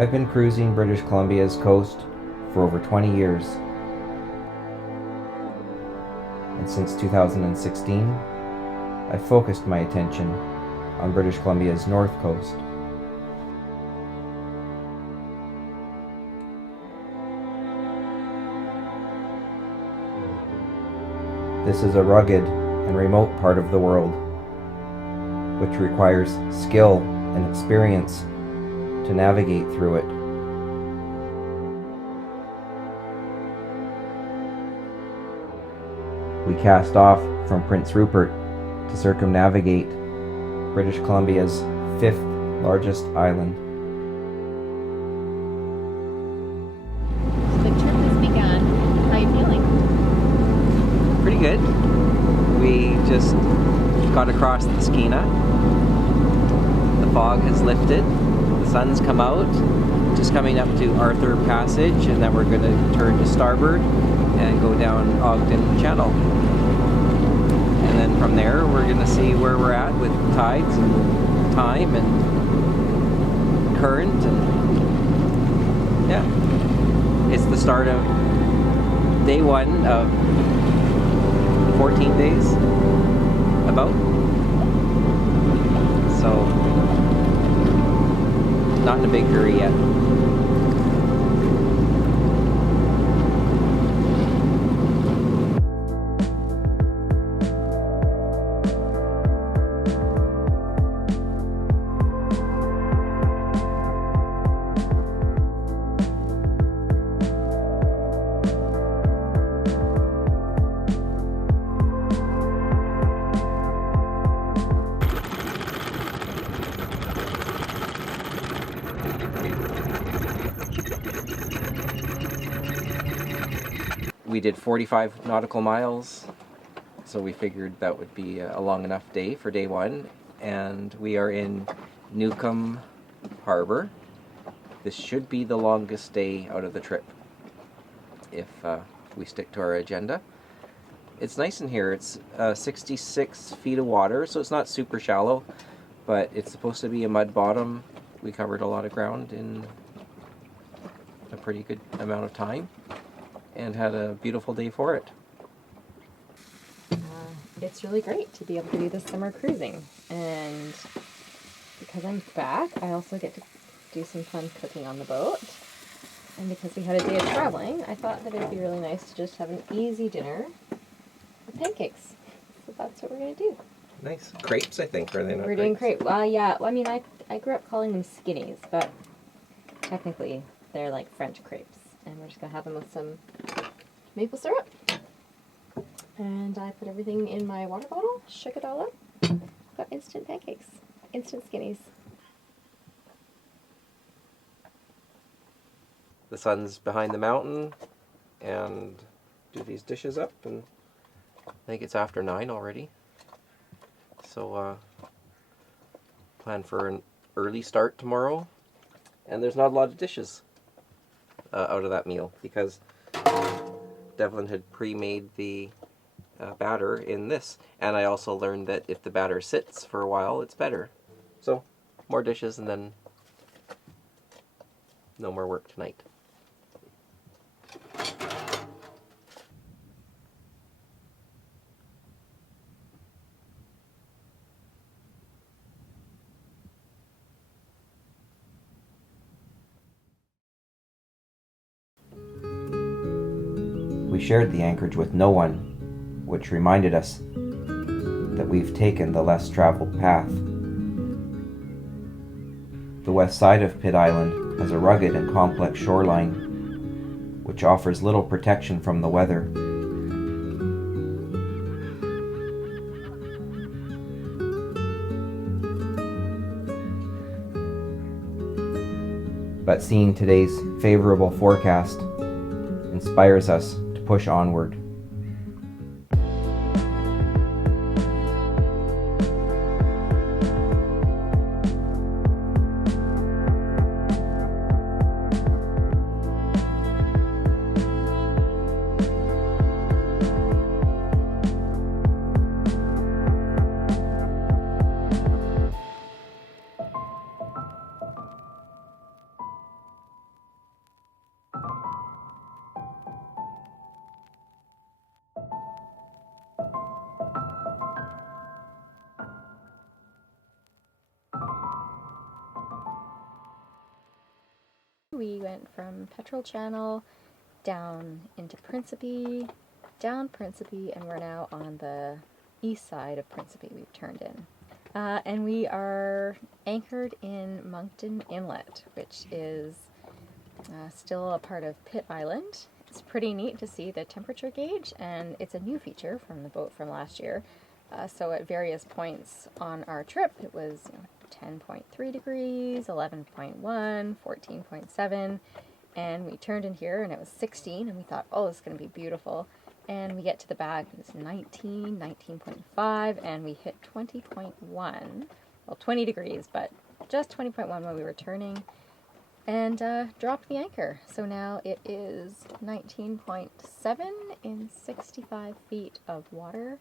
I've been cruising British Columbia's coast for over 20 years, and since 2016, I've focused my attention on British Columbia's north coast. This is a rugged and remote part of the world, which requires skill and experience to navigate through it. We cast off from Prince Rupert to circumnavigate British Columbia's 5th largest island. So the trip has begun. How are you feeling? Pretty good. We just got across the Skeena. The fog has lifted. The sun's come out. Just coming up to Arthur Passage, and then we're going to turn to starboard and go down Ogden Channel. And then from there, we're going to see where we're at with tides and time and current. And yeah, it's the start of day 1 of 14 days, about. So, not in a big hurry yet. We did 45 nautical miles, so we figured that would be a long enough day for day 1, and we are in NEWCOMBE Harbour. This should be the longest day out of the trip, if we stick to our agenda. It's nice in here. It's 66 feet of water, so it's not super shallow, but it's supposed to be a mud bottom. We covered a lot of ground in a pretty good amount of time, and had a beautiful day for it. It's really great to be able to do this summer cruising, and because I'm back, I also get to do some fun cooking on the boat. And because we had a day of traveling, I thought that it would be really nice to just have an easy dinner with pancakes. So that's what we're going to do. Nice. Crepes, I think, are they not? We're doing crepe. Well, yeah. Well, I mean, I grew up calling them skinnies, but technically they're like French crepes. And we're just going to have them with some maple syrup. And I put everything in my water bottle, shook it all up. Got instant pancakes. Instant skinnies. The sun's behind the mountain, and do these dishes up, and I think it's after 9 already. So, plan for an early start tomorrow. And there's not a lot of dishes out of that meal, because Devlin had pre-made the batter in this, and I also learned that if the batter sits for a while, it's better. So, more dishes, and then no more work tonight. We shared the anchorage with no one, which reminded us that we've taken the less traveled path. The west side of Pitt Island has a rugged and complex shoreline, which offers little protection from the weather. But seeing today's favorable forecast inspires us to push onward. we went from Petrel Channel down into Principe, down Principe, and we're now on the east side of Principe. We've turned in. And we are anchored in MONCKTON Inlet, which is still a part of Pitt Island. It's pretty neat to see the temperature gauge, and it's a new feature from the boat from last year. So at various points on our trip, it was 10.3 degrees, 11.1, 14.7, and we turned in here and it was 16, and we thought, oh, this is going to be beautiful. And we get to the back, and it's 19, 19.5, and we hit 20.1, well, 20 degrees, but just 20.1 when we were turning, and dropped the anchor. So now it is 19.7 in 65 feet of water,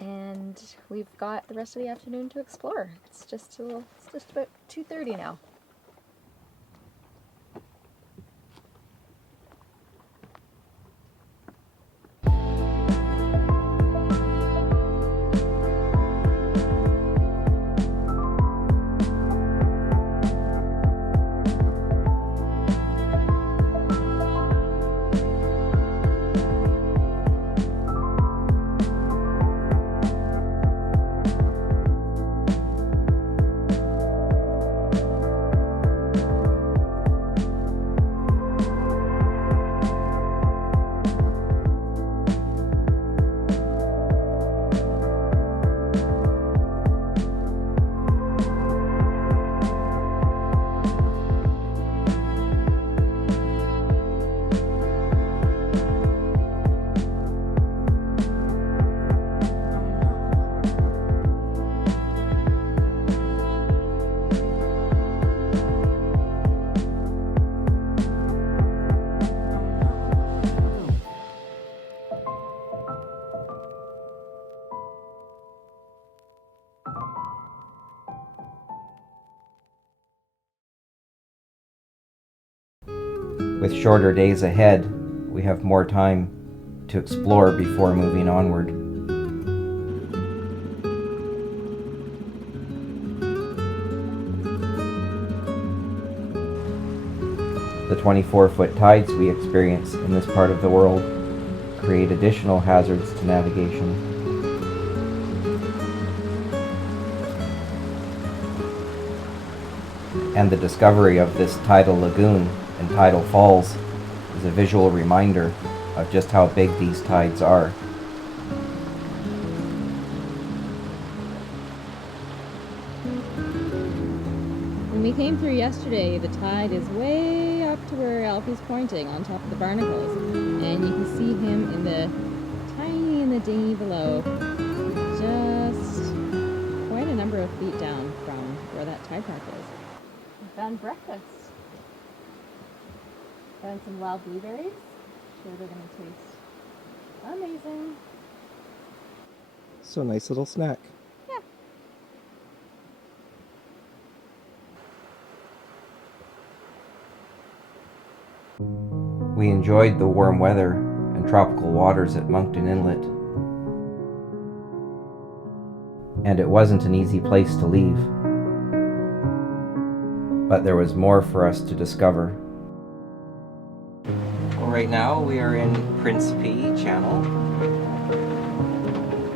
and we've got the rest of the afternoon to explore. It's just about 2:30 now. With shorter days ahead, we have more time to explore before moving onward. The 24-foot tides we experience in this part of the world create additional hazards to navigation. And the discovery of this tidal lagoon and tidal falls is a visual reminder of just how big these tides are. When we came through yesterday, the tide is way up to where Alfy's pointing on top of the barnacles, and you can see him in the dinghy below, just quite a number of feet down from where that tide mark is. We found breakfast. Found some wild blueberries. Sure, they're going to taste amazing. So nice little snack. Yeah. We enjoyed the warm weather and tropical waters at MONCKTON Inlet. And it wasn't an easy place to leave. But there was more for us to discover. Well, right now we are in Principe Channel.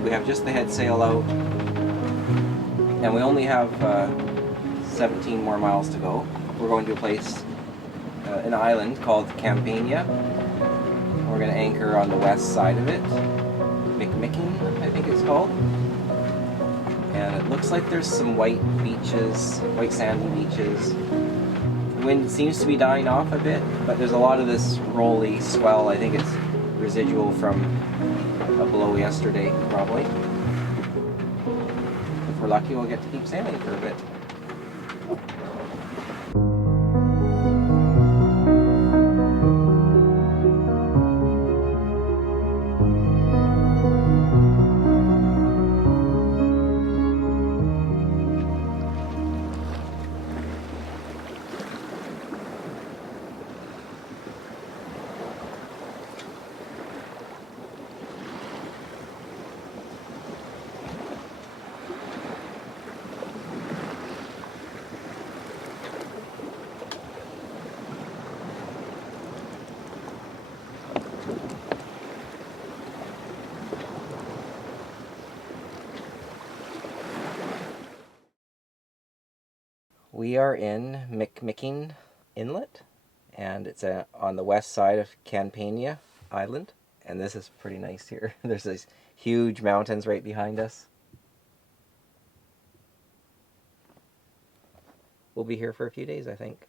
We have just the head sail out, and we only have 17 more miles to go. We're going to a place, an island called Campania. We're going to anchor on the west side of it, MCMICKING, I think it's called. And it looks like there's some white beaches, white sandy beaches. The wind seems to be dying off a bit, but there's a lot of this rolly swell. I think it's residual from a blow yesterday, probably. If we're lucky, we'll get to keep sailing for a bit. We are in MCMICKING Inlet, and it's on the west side of Campania Island. And this is pretty nice here. There's these huge mountains right behind us. We'll be here for a few days, I think.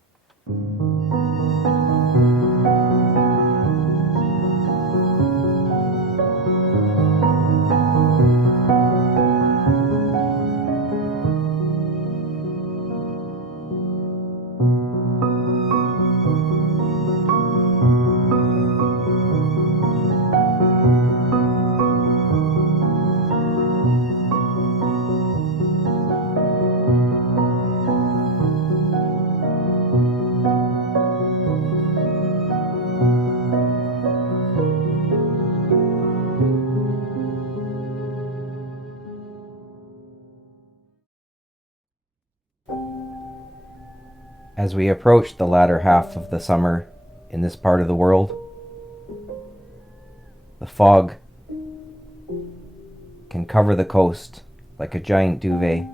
As we approach the latter half of the summer in this part of the world, the fog can cover the coast like a giant duvet.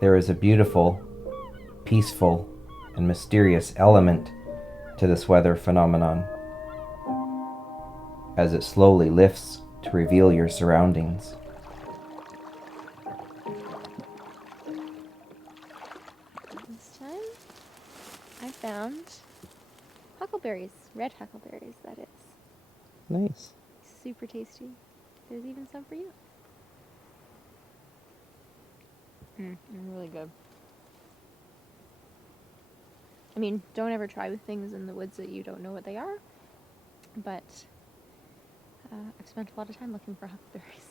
There is a beautiful, peaceful, and mysterious element to this weather phenomenon as it slowly lifts to reveal your surroundings. I found huckleberries, red huckleberries, that is. Nice. Super tasty. There's even some for you. Really good. I mean, don't ever try with things in the woods that you don't know what they are, but I've spent a lot of time looking for huckleberries.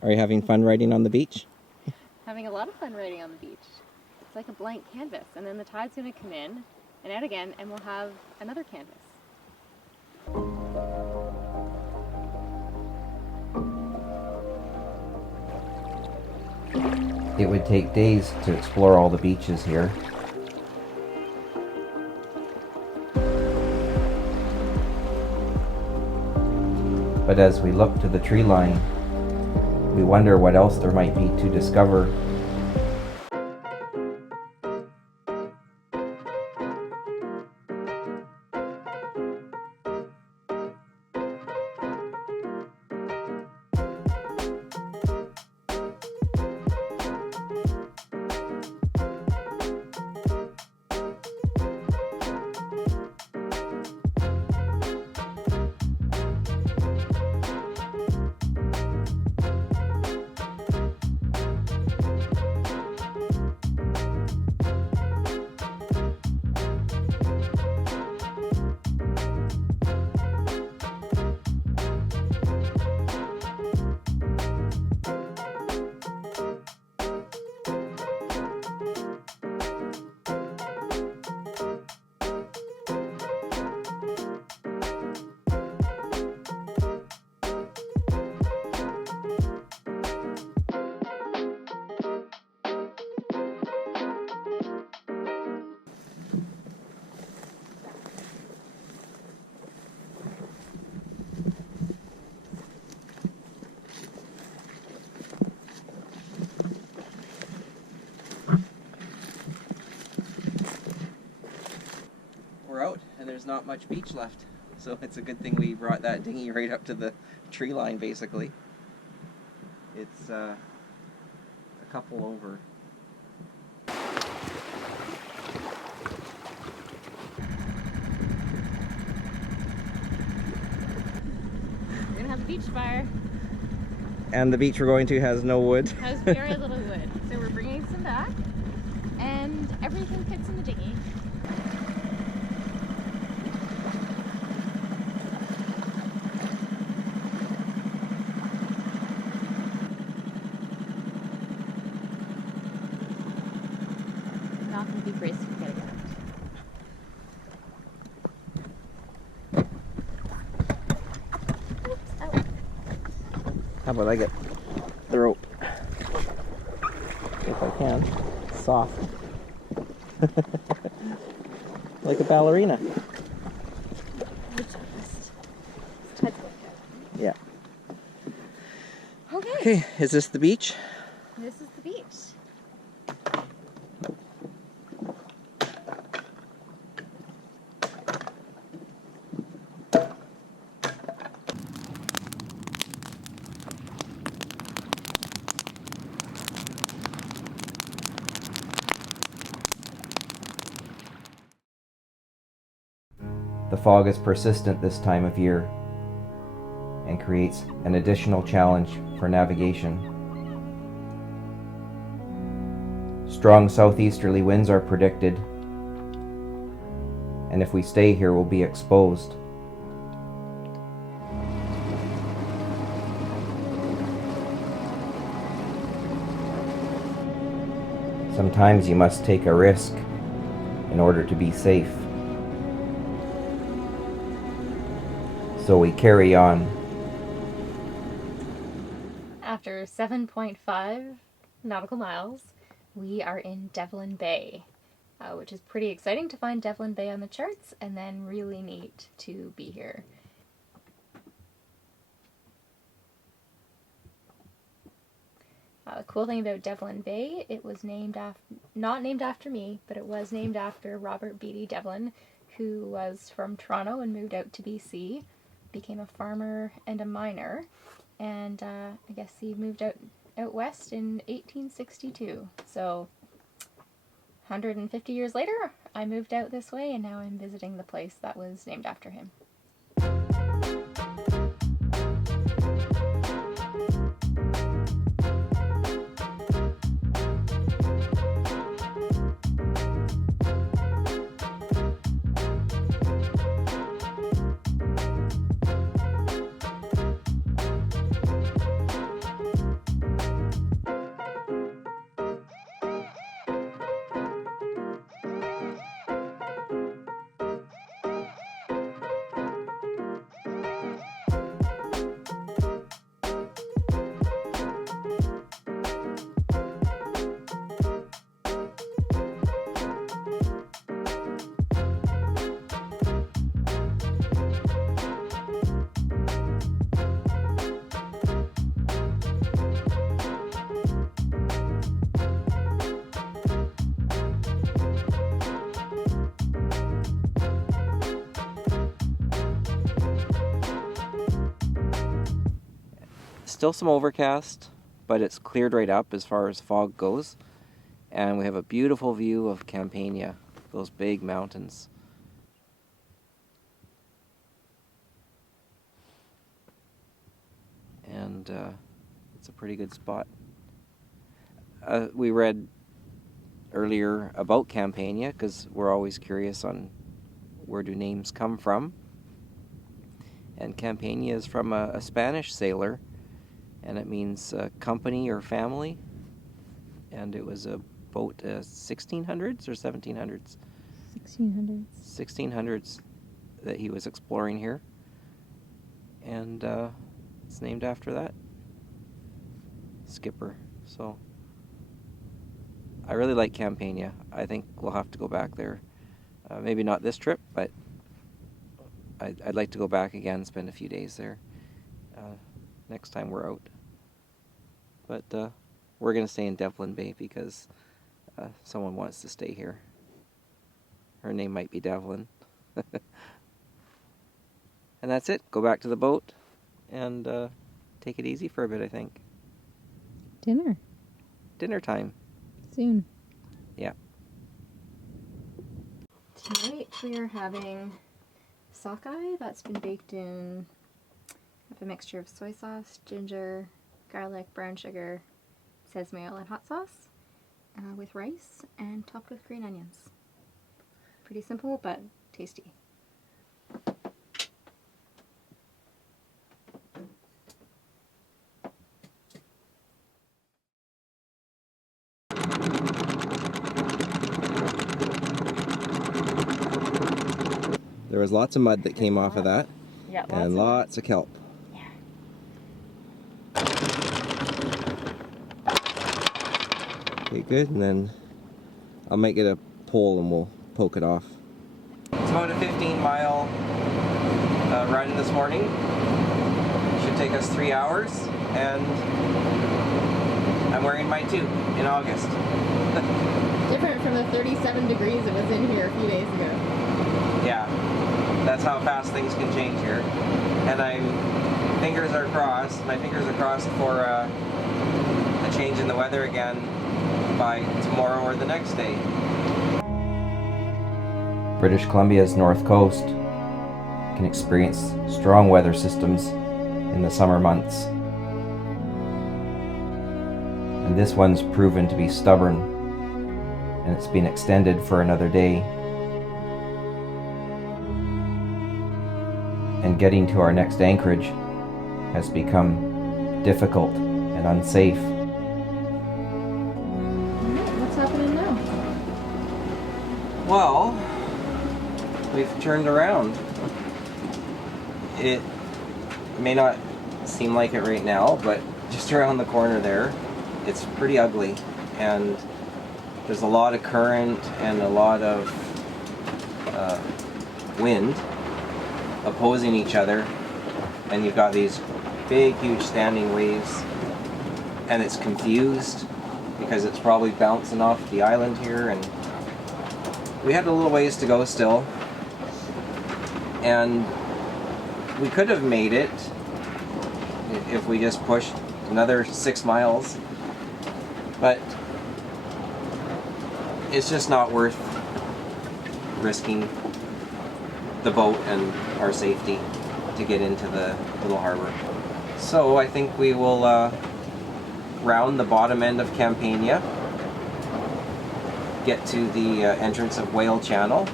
Are you having fun riding on the beach? Having a lot of fun riding on the beach. It's like a blank canvas, and then the tide's going to come in and out again, and we'll have another canvas. It would take days to explore all the beaches here. But as we look to the tree line, we wonder what else there might be to discover. We're out, and there's not much beach left, so it's a good thing we brought that dinghy right up to the tree line, basically. It's a couple over. beach fire. And the beach we're going to has no wood. Has very little wood. So we're bringing some back, and everything fits in the dinghy. Not going to be graceful getting out. Oops, out. How about I get the rope? If I can. Soft. Like a ballerina. Yeah. Okay. Okay, is this the beach? This is the beach. The fog is persistent this time of year and creates an additional challenge for navigation. Strong southeasterly winds are predicted, and if we stay here, we'll be exposed. Sometimes you must take a risk in order to be safe. So we carry on. After 7.5 nautical miles, we are in Devlin Bay, which is pretty exciting to find Devlin Bay on the charts, and then really neat to be here. The cool thing about Devlin Bay, it was not named after me, but it was named after Robert Beatty Devlin, who was from Toronto and moved out to BC, became a farmer and a miner, and I guess he moved out west in 1862. So 150 years later, I moved out this way, and now I'm visiting the place that was named after him. Still some overcast, but it's cleared right up as far as fog goes. And we have a beautiful view of Campania, those big mountains. And it's a pretty good spot. We read earlier about Campania because we're always curious on where do names come from. And Campania is from a Spanish sailor, and it means company or family. And it was a boat 1600s or 1700s? 1600s. 1600s that he was exploring here. And it's named after that skipper. So I really like Campania. I think we'll have to go back there. Maybe not this trip, but I'd like to go back again, spend a few days there next time we're out. But we're going to stay in Devlin Bay because someone wants to stay here. Her name might be Devlin. And that's it. Go back to the boat and take it easy for a bit, I think. Dinner time. Soon. Yeah. Tonight we are having sockeye that's been baked in a mixture of soy sauce, ginger, garlic, brown sugar, sesame oil, and hot sauce with rice and topped with green onions. Pretty simple, but tasty. There was lots of mud that came off of that, Yeah, and lots of kelp. Yeah. Okay, good, and then I might get a pole and we'll poke it off. It's about a 15-mile run this morning. Should take us 3 hours, and I'm wearing my tube in August. Different from the 37 degrees it was in here a few days ago. Yeah, that's how fast things can change here. And my fingers are crossed for a change in the weather again by tomorrow or the next day. British Columbia's north coast can experience strong weather systems in the summer months. And this one's proven to be stubborn, and it's been extended for another day. And getting to our next anchorage has become difficult and unsafe. What's happening now? Well, we've turned around. It may not seem like it right now, but just around the corner there, it's pretty ugly, and there's a lot of current and a lot of wind opposing each other, and you've got these big, huge standing waves, and it's confused because it's probably bouncing off the island here, and we had a little ways to go still, and we could have made it if we just pushed another 6 miles, but it's just not worth risking the boat and our safety to get into the little harbor. So I think we will round the bottom end of Campania, get to the entrance of Whale Channel,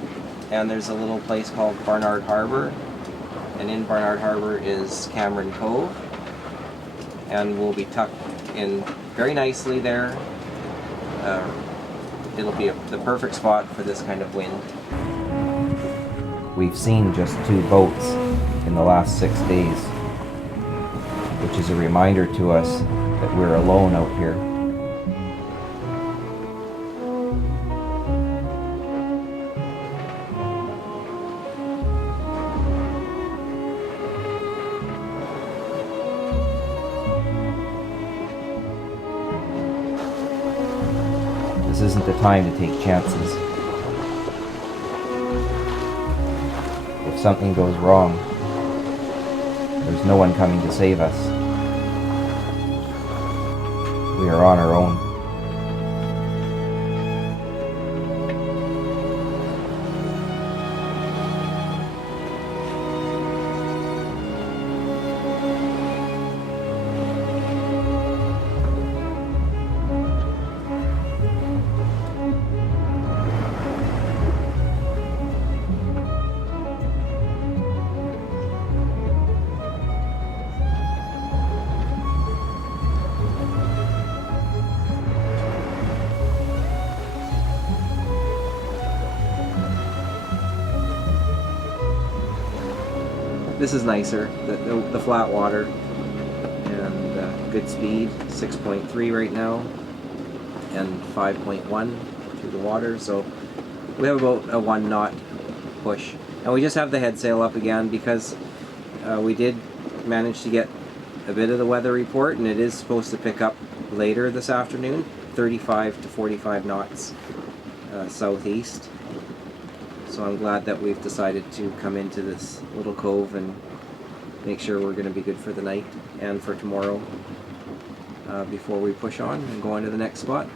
and there's a little place called Barnard Harbor, and in Barnard Harbor is Cameron Cove, and we'll be tucked in very nicely there. It'll be the perfect spot for this kind of wind. We've seen just 2 boats in the last 6 days, which is a reminder to us that we're alone out here. This isn't the time to take chances. If something goes wrong, there's no one coming to save us. We are on our own. This is nicer, the flat water, and good speed, 6.3 right now, and 5.1 through the water, so we have about a 1 knot push. And we just have the head sail up again because we did manage to get a bit of the weather report, and it is supposed to pick up later this afternoon, 35 to 45 knots southeast. So I'm glad that we've decided to come into this little cove and make sure we're going to be good for the night and for tomorrow before we push on and go on to the next spot.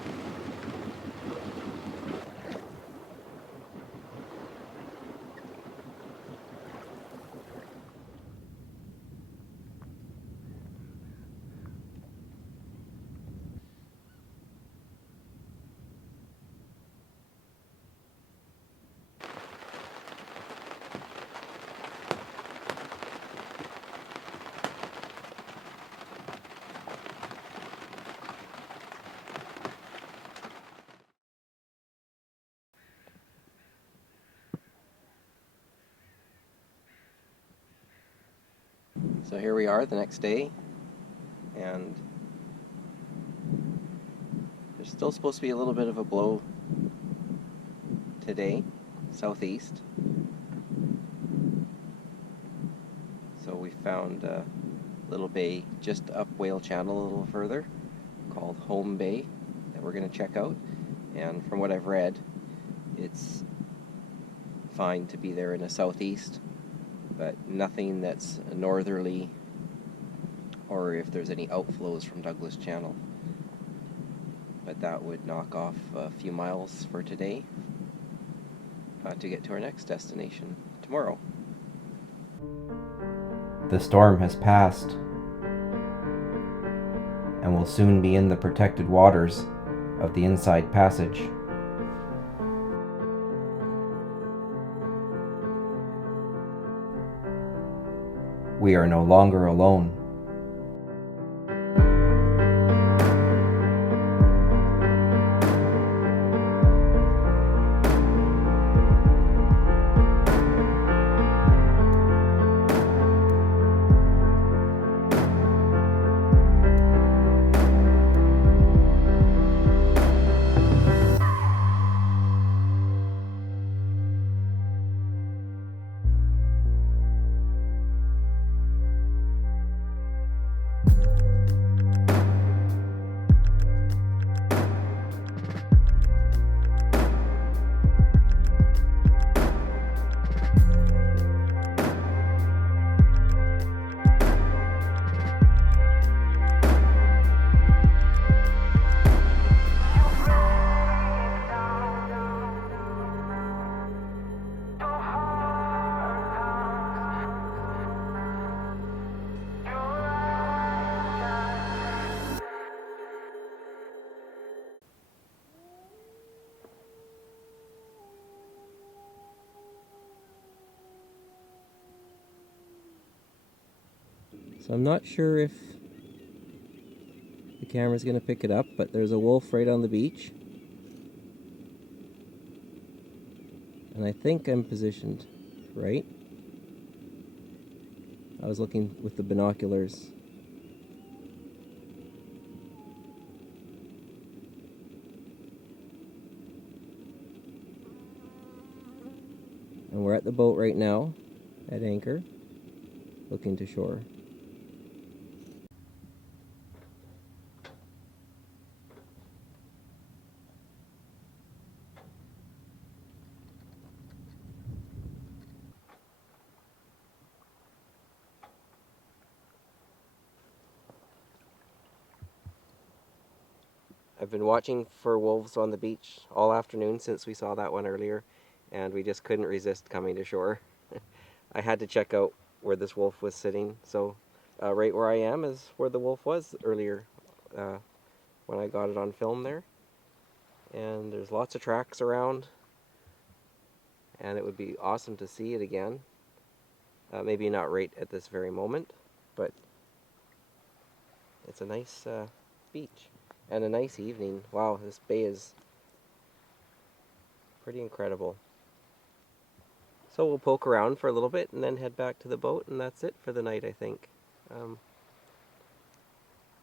So here we are the next day, and there's still supposed to be a little bit of a blow today, southeast. So we found a little bay just up Whale Channel a little further called Home Bay that we're going to check out. And from what I've read, it's fine to be there in a southeast, but nothing that's northerly or if there's any outflows from Douglas Channel. But that would knock off a few miles for today to get to our next destination tomorrow. The storm has passed and will soon be in the protected waters of the Inside Passage. We are no longer alone. So I'm not sure if the camera's going to pick it up, but there's a wolf right on the beach. And I think I'm positioned right. I was looking with the binoculars. And we're at the boat right now, at anchor, looking to shore. I've been watching for wolves on the beach all afternoon since we saw that one earlier, and we just couldn't resist coming to shore. I had to check out where this wolf was sitting, so right where I am is where the wolf was earlier when I got it on film there. And there's lots of tracks around, and it would be awesome to see it again. Maybe not right at this very moment, but it's a nice beach. And a nice evening. Wow, this bay is pretty incredible. So we'll poke around for a little bit and then head back to the boat, and that's it for the night, I think.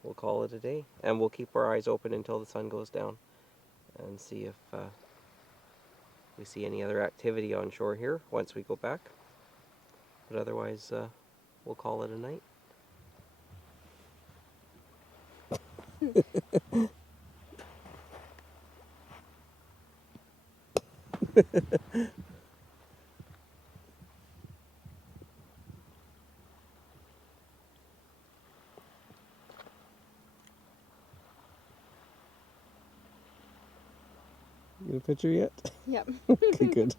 We'll call it a day, and we'll keep our eyes open until the sun goes down and see if we see any other activity on shore here once we go back. But otherwise, we'll call it a night. You get a picture yet? Yep. Okay, good.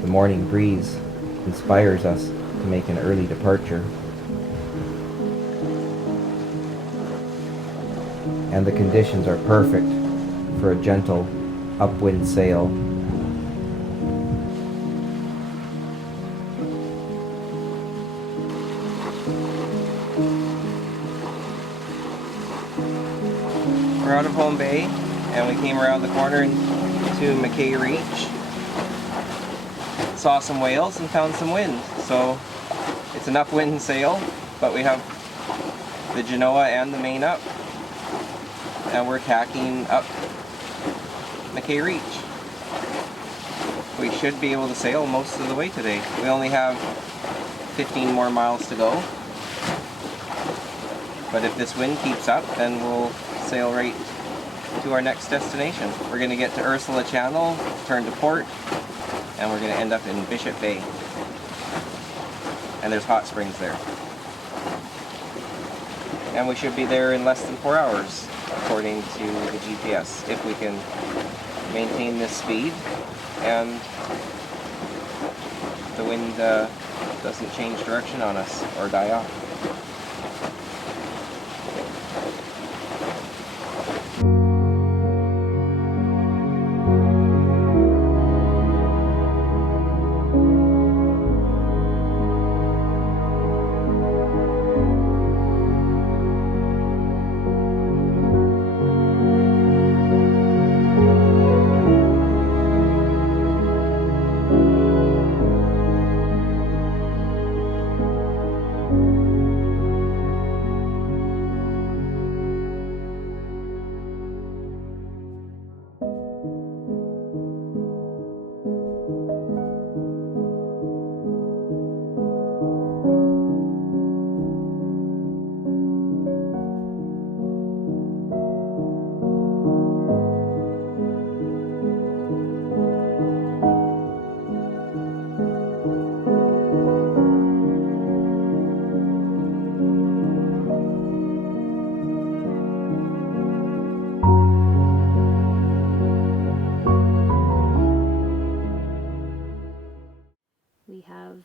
The morning breeze inspires us to make an early departure. And the conditions are perfect for a gentle upwind sail We're out of Home Bay, and we came around the corner to McKay Reach. Saw some whales and found some wind. So it's an upwind sail, but we have the Genoa and the main up, and we're tacking up McKay Reach. We should be able to sail most of the way today. We only have 15 more miles to go, but if this wind keeps up, then we'll sail right to our next destination. We're going to get to Ursula Channel, turn to port, and we're going to end up in Bishop Bay. And there's hot springs there. And we should be there in less than 4 hours, according to the GPS, if we can maintain this speed and the wind doesn't change direction on us or die off.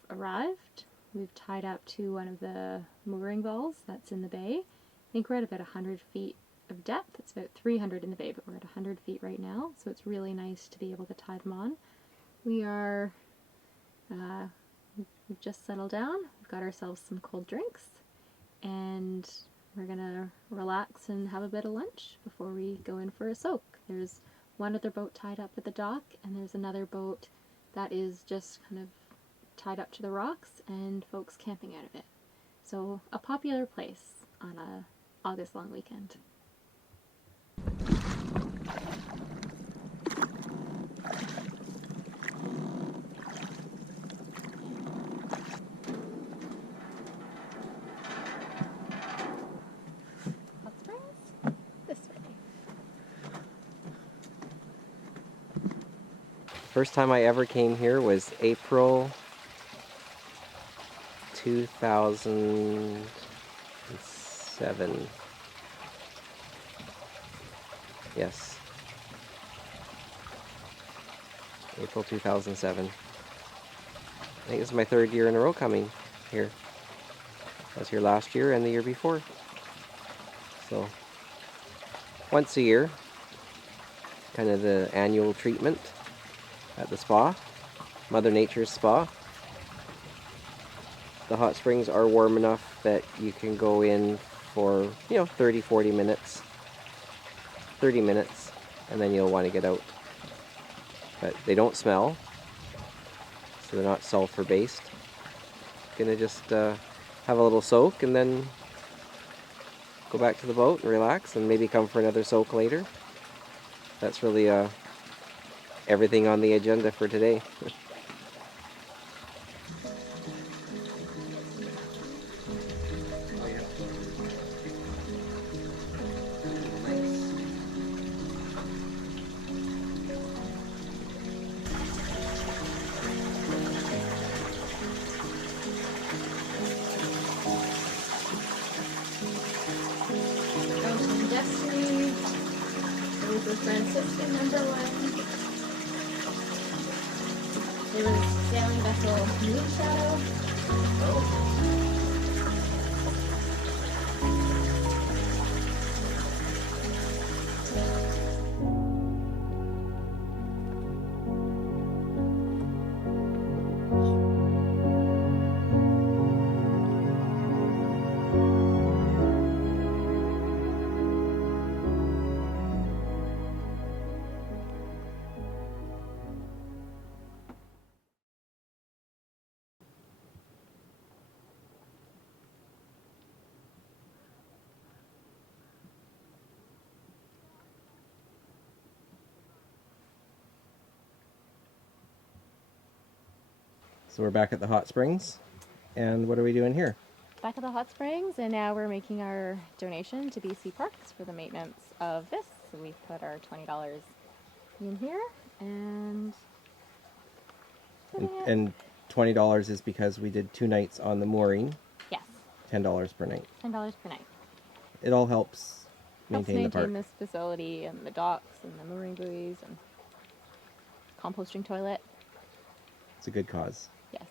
Arrived. We've tied up to one of the mooring balls that's in the bay. I think we're at about 100 feet of depth. It's about 300 in the bay, but we're at 100 feet right now, so it's really nice to be able to tie them on. We are, we've just settled down. We've got ourselves some cold drinks, and we're gonna relax and have a bit of lunch before we go in for a soak. There's one other boat tied up at the dock, and there's another boat that is just kind of tied up to the rocks and folks camping out of it. So a popular place on a August long weekend. Hot springs? This way. First time I ever came here was April 2007. Yes. April 2007. I think this is my 3rd year in a row coming here. I was here last year and the year before. So, once a year, kind of the annual treatment at the spa, Mother Nature's spa. The hot springs are warm enough that you can go in for, 30, 40 minutes. 30 minutes, and then you'll want to get out. But they don't smell, so they're not sulfur based. Gonna just have a little soak and then go back to the boat and relax and maybe come for another soak later. That's really everything on the agenda for today. Franciscan #1. There was sailing vessel Moon Shadow. So we're back at the hot springs, and what are we doing here? Back at the hot springs, and now we're making our donation to BC Parks for the maintenance of this. So we put our $20 in here, and And $20 is because we did 2 nights on the mooring. yes, $10 per night. $10 per night. It all helps Helps maintain the park. maintain this facility and the docks and the mooring buoys and composting toilet. It's a good cause. Yes.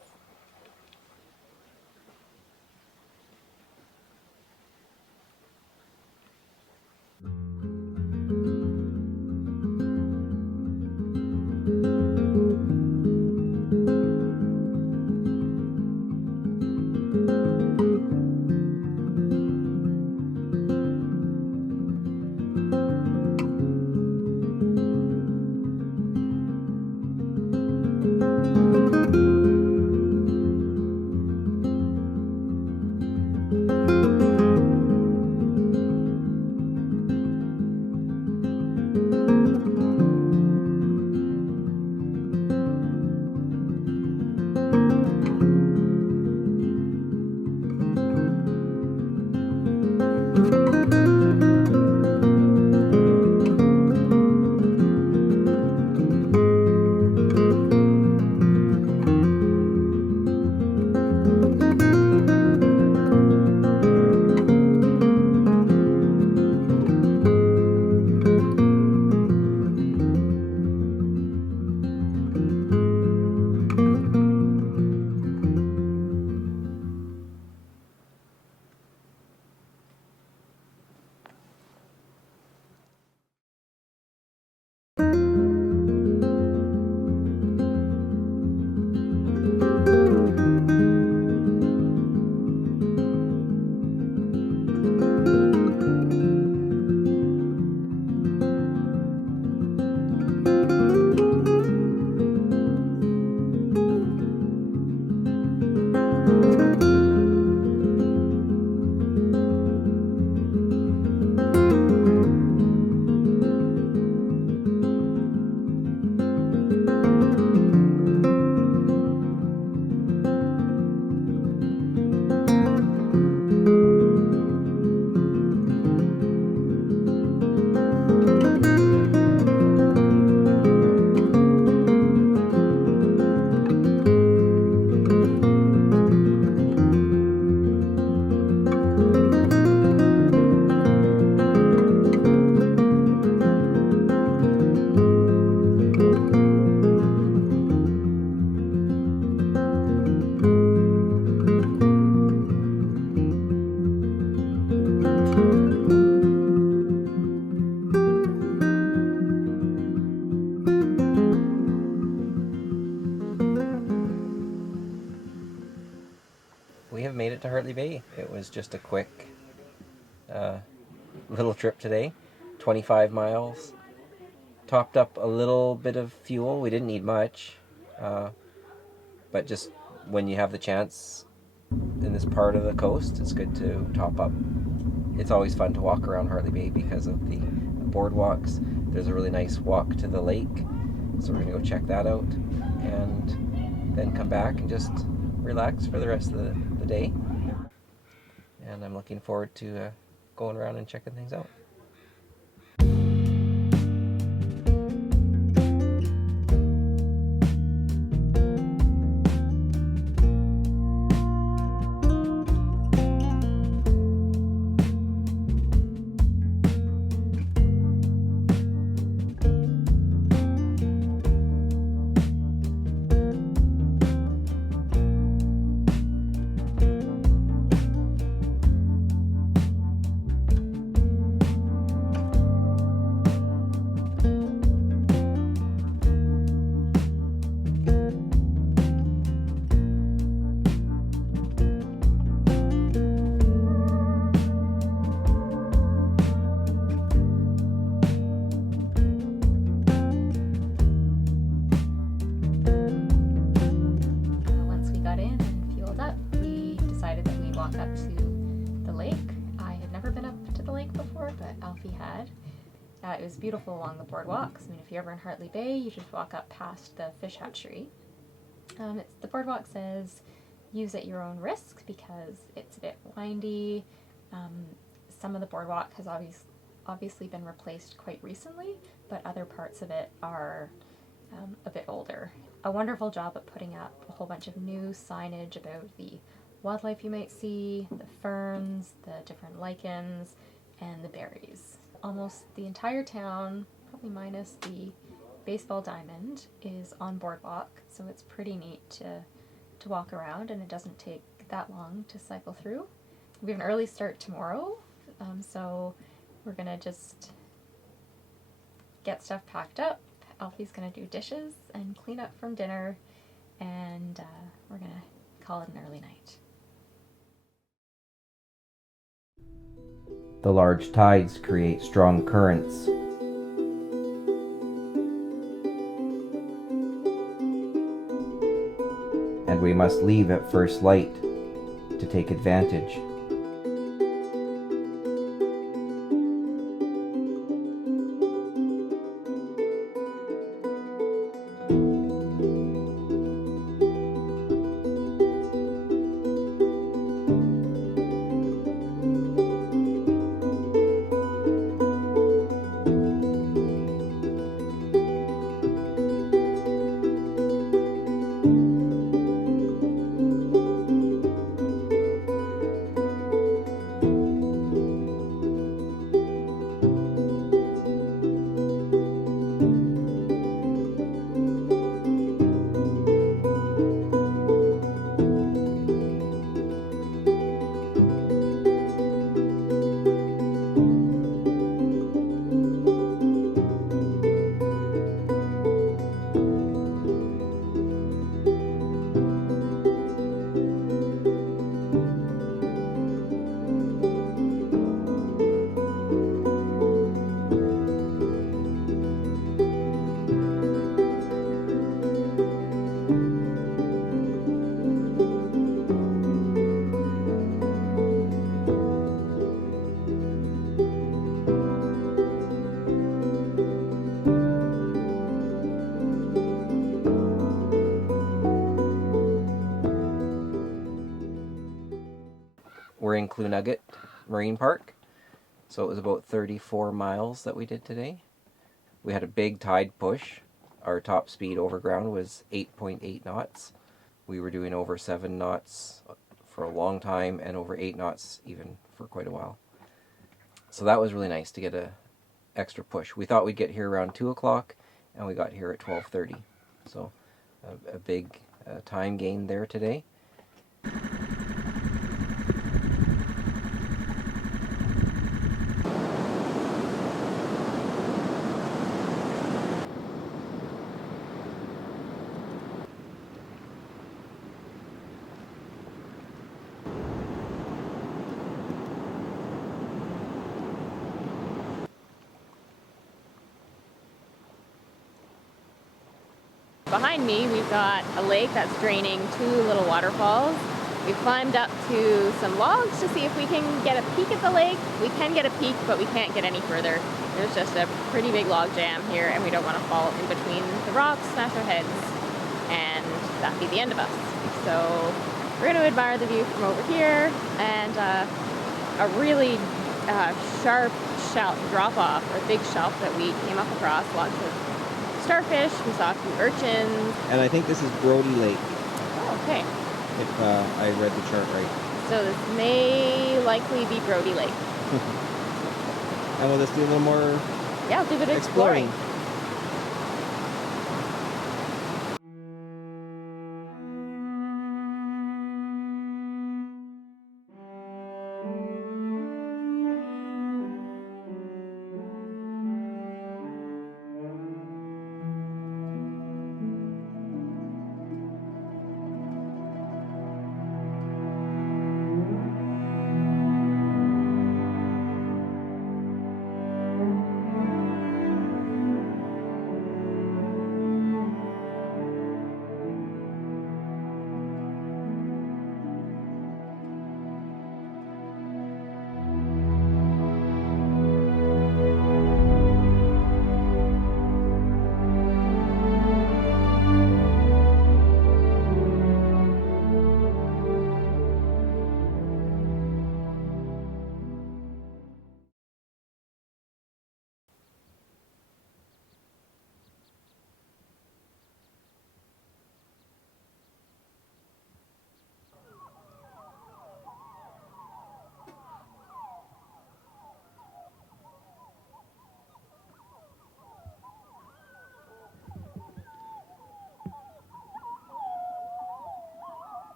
We have made it to Hartley Bay. It was just a quick little trip today. 25 miles. Topped up a little bit of fuel. We didn't need much. But just when you have the chance in this part of the coast, it's good to top up. It's always fun to walk around Hartley Bay because of the boardwalks. There's a really nice walk to the lake. So we're going to go check that out. And then come back and just relax for the rest of the day. And I'm looking forward to going around and checking things out. Alfy had. It was beautiful along the boardwalks. I mean, if you're ever in Hartley Bay, you just walk up past the fish hatchery. The boardwalk says use at your own risk because it's a bit windy. Some of the boardwalk has obviously been replaced quite recently, but other parts of it are a bit older. A wonderful job at putting up a whole bunch of new signage about the wildlife you might see, the ferns, the different lichens, and the berries. Almost the entire town, probably minus the baseball diamond, is on boardwalk, so it's pretty neat to walk around, and it doesn't take that long to cycle through. We have an early start tomorrow, so we're gonna just get stuff packed up. Alfy's gonna do dishes and clean up from dinner, and we're gonna call it an early night. The large tides create strong currents. And we must leave at first light to take advantage. We're in KLEWNUGGIT Marine Park, so it was about 34 miles that we did today. We had a big tide push. Our top speed over ground was 8.8 knots. We were doing over 7 knots for a long time and over 8 knots even for quite a while. So that was really nice to get a extra push. We thought we'd get here around 2 o'clock and we got here at 12:30. So a big time gain there today. Behind me, we've got a lake that's draining 2 little waterfalls. We've climbed up to some logs to see if we can get a peek at the lake. We can get a peek, but we can't get any further. There's just a pretty big log jam here, and we don't want to fall in between the rocks, smash our heads, and that'd be the end of us. So we're going to admire the view from over here, and a really sharp drop-off, or big shelf that we came up across. Lots of starfish, we saw a few urchins. And I think this is Brody Lake. Oh, okay. If I read the chart right. So this may likely be Brody Lake. And we'll just do a little more Yeah, we'll do a bit of exploring.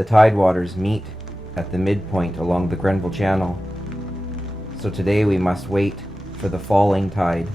The tidewaters meet at the midpoint along the Grenville Channel, so today we must wait for the falling tide.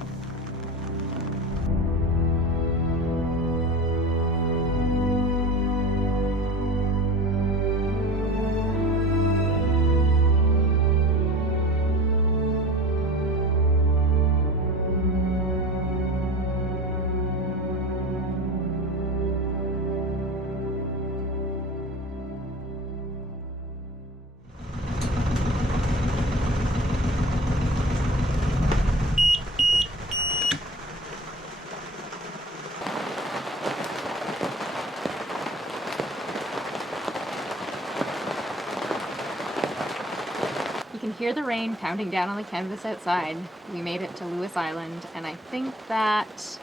You can hear the rain pounding down on the canvas outside. We made it to Lewis Island, and I think that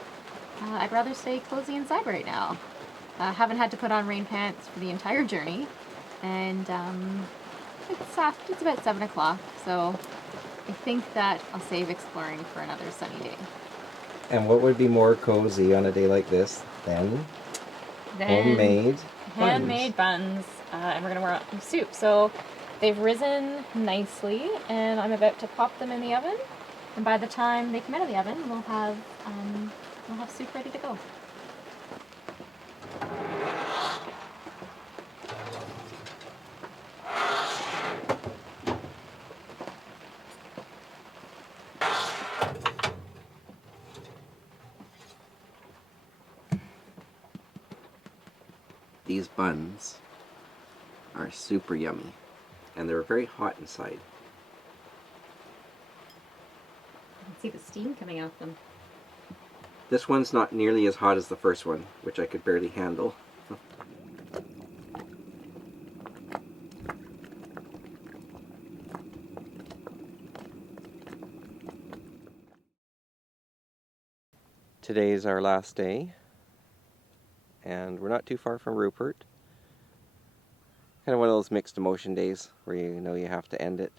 I'd rather stay cozy inside right now. Haven't had to put on rain pants for the entire journey, and it's about 7 o'clock, so I think that I'll save exploring for another sunny day. And what would be more cozy on a day like this than homemade handmade buns, and we're gonna wear a soup. So they've risen nicely, and I'm about to pop them in the oven. And by the time they come out of the oven, we'll have soup ready to go. These buns are super yummy, and they're very hot inside. I can see the steam coming out of them. This one's not nearly as hot as the first one, which I could barely handle. Today is our last day, and we're not too far from Rupert. Kind of one of those mixed emotion days where you know you have to end it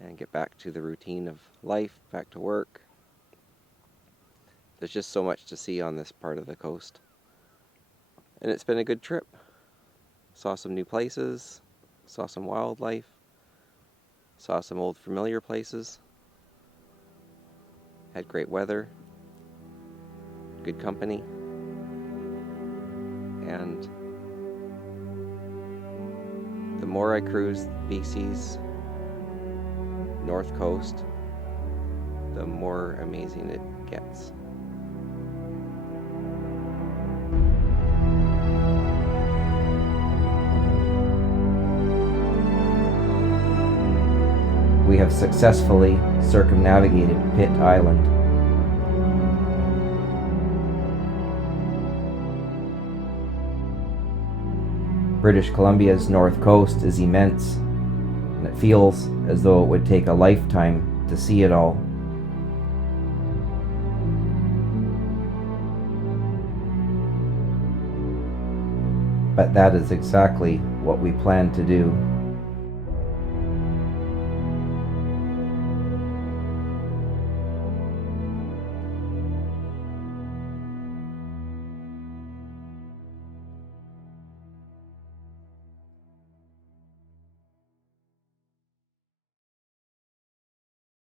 and get back to the routine of life, back to work. There's just so much to see on this part of the coast. And it's been a good trip. Saw some new places, saw some wildlife, saw some old familiar places, had great weather, good company, and the more I cruise BC's north coast, the more amazing it gets. We have successfully circumnavigated Pitt Island. British Columbia's north coast is immense, and it feels as though it would take a lifetime to see it all. But that is exactly what we plan to do.